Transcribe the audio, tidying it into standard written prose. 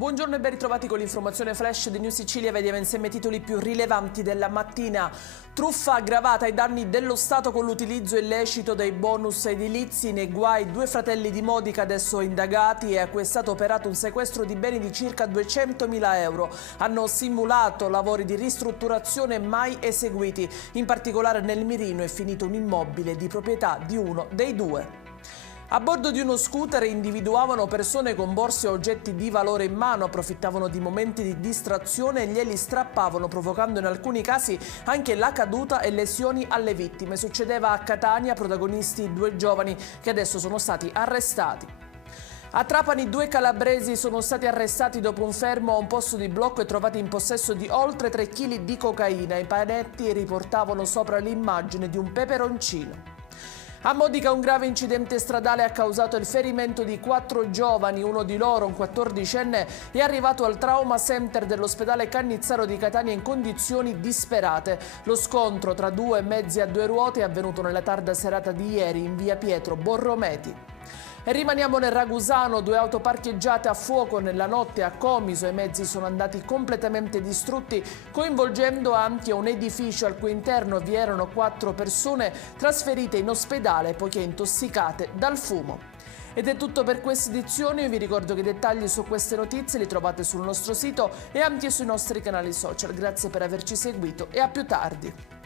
Buongiorno e ben ritrovati con l'informazione flash di New Sicilia. Vediamo insieme i titoli più rilevanti della mattina. Truffa aggravata ai danni dello Stato con l'utilizzo illecito dei bonus edilizi. Nei guai 2 fratelli di Modica adesso indagati e a cui è stato operato un sequestro di beni di circa 200.000 euro. Hanno simulato lavori di ristrutturazione mai eseguiti. In particolare nel mirino è finito un immobile di proprietà di uno dei due. A bordo di uno scooter individuavano persone con borse e oggetti di valore in mano, approfittavano di momenti di distrazione e glieli strappavano, provocando in alcuni casi anche la caduta e lesioni alle vittime. Succedeva a Catania, protagonisti 2 giovani che adesso sono stati arrestati. A Trapani 2 calabresi sono stati arrestati dopo un fermo a un posto di blocco e trovati in possesso di oltre 3 kg di cocaina. I panetti riportavano sopra l'immagine di un peperoncino. A Modica un grave incidente stradale ha causato il ferimento di 4 giovani, uno di loro, un 14enne, è arrivato al trauma center dell'ospedale Cannizzaro di Catania in condizioni disperate. Lo scontro tra 2 mezzi a 2 ruote è avvenuto nella tarda serata di ieri in via Pietro Borrometi. E rimaniamo nel Ragusano, 2 auto parcheggiate a fuoco nella notte a Comiso. I mezzi sono andati completamente distrutti, coinvolgendo anche un edificio al cui interno vi erano 4 persone trasferite in ospedale poiché intossicate dal fumo. Ed è tutto per questa edizione. Io vi ricordo che i dettagli su queste notizie li trovate sul nostro sito e anche sui nostri canali social. Grazie per averci seguito e a più tardi.